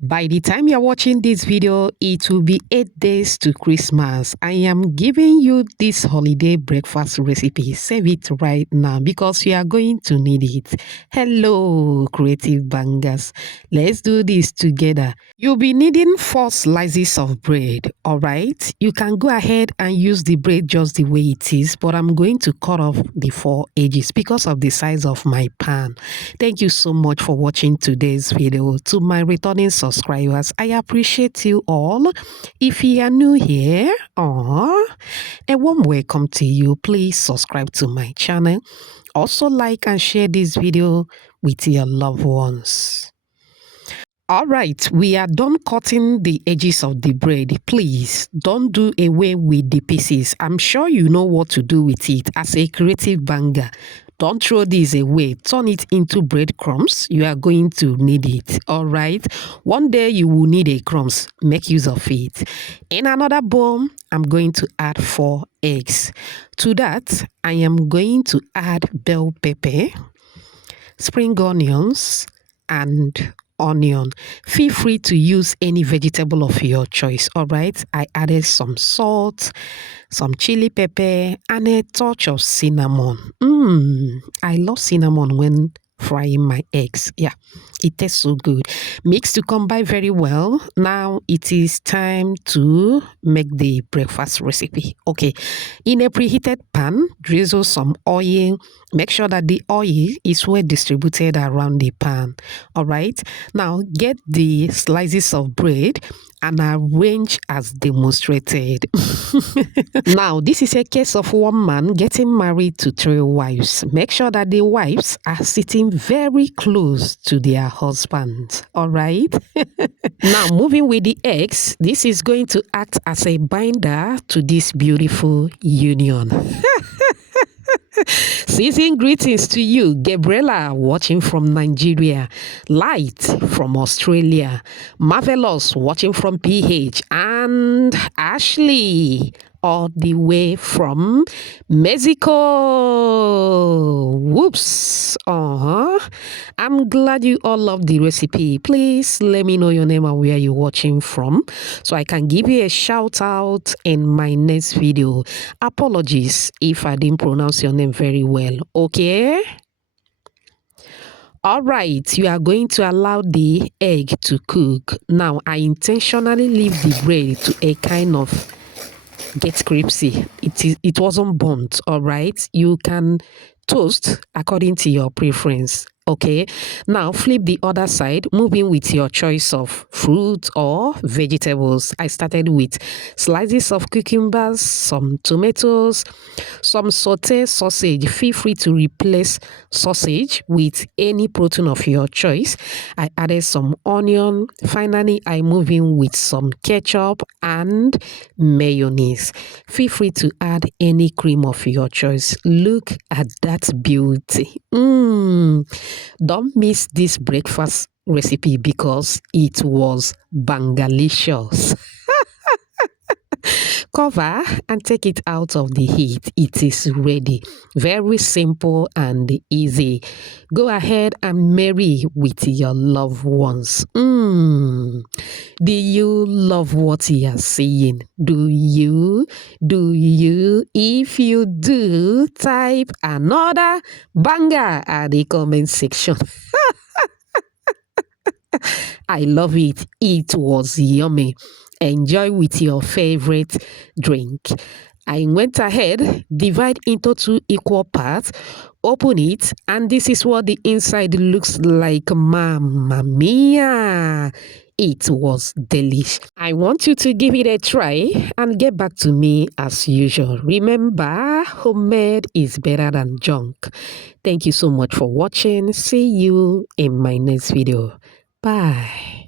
By the time you're watching this video, it will be 8 days to Christmas. I am giving you this holiday breakfast recipe. Save it right now because you are going to need it. Hello, creative bangers. Let's do this together. You'll be needing 4 slices of bread, all right? You can go ahead and use the bread just the way it is, but I'm going to cut off the 4 edges because of the size of my pan. Thank you so much for watching today's video. To my returning subscribers, I appreciate you all. If you are new here, a warm welcome to you. Please subscribe to my channel. Also like and share this video with your loved ones. All right, we are done cutting the edges of the bread. Please don't do away with the pieces. I'm sure you know what to do with it as a creative banger. Don't throw this away. Turn it into breadcrumbs. You are going to need it. All right. One day you will need a crumbs. Make use of it. In another bowl, I'm going to add 4 eggs. To that, I am going to add bell pepper, spring onions, and onion. Feel free to use any vegetable of your choice. All right, I added some salt, some chili pepper, and a touch of cinnamon. I love cinnamon when frying my eggs. Yeah, it tastes so good. Mix to combine very well. Now it is time to make the breakfast recipe. Okay, in a preheated pan, drizzle some oil. Make sure that the oil is well distributed around the pan. All right, now get the slices of bread and arrange as demonstrated. Now, this is a case of one man getting married to 3 wives. Make sure that the wives are sitting very close to their husbands. All right. Now, moving with the eggs, this is going to act as a binder to this beautiful union. Season greetings to you, Gabriela, watching from Nigeria, Light from Australia, Marvelous, watching from PH, and Ashley, all the way from Mexico. Whoops. I'm glad you all love the recipe. Please let me know your name and where you're watching from so I can give you a shout out in my next video. Apologies if I didn't pronounce your name very well. Okay? All right, you are going to allow the egg to cook. Now, I intentionally leave the bread to a kind of get crispy. It wasn't burnt. All right, you can toast according to your preference. Okay, now flip the other side, moving with your choice of fruit or vegetables. I started with slices of cucumbers, some tomatoes, some sauté sausage. Feel free to replace sausage with any protein of your choice. I added some onion. Finally, I move in with some ketchup and mayonnaise. Feel free to add any cream of your choice. Look at that beauty. Don't miss this breakfast recipe because it was bangalicious. Cover and take it out of the heat. It is ready. Very simple and easy. Go ahead and marry with your loved ones. Do you love what you are seeing? Do you? Do you? If you do, type another banger at the comment section. I love it. It was yummy. Enjoy with your favorite drink. I went ahead, divide into 2 equal parts, open it, and this is what the inside looks like. Mamma mia! It was delish. I want you to give it a try and get back to me as usual. Remember, homemade is better than junk. Thank you so much for watching. See you in my next video. Bye.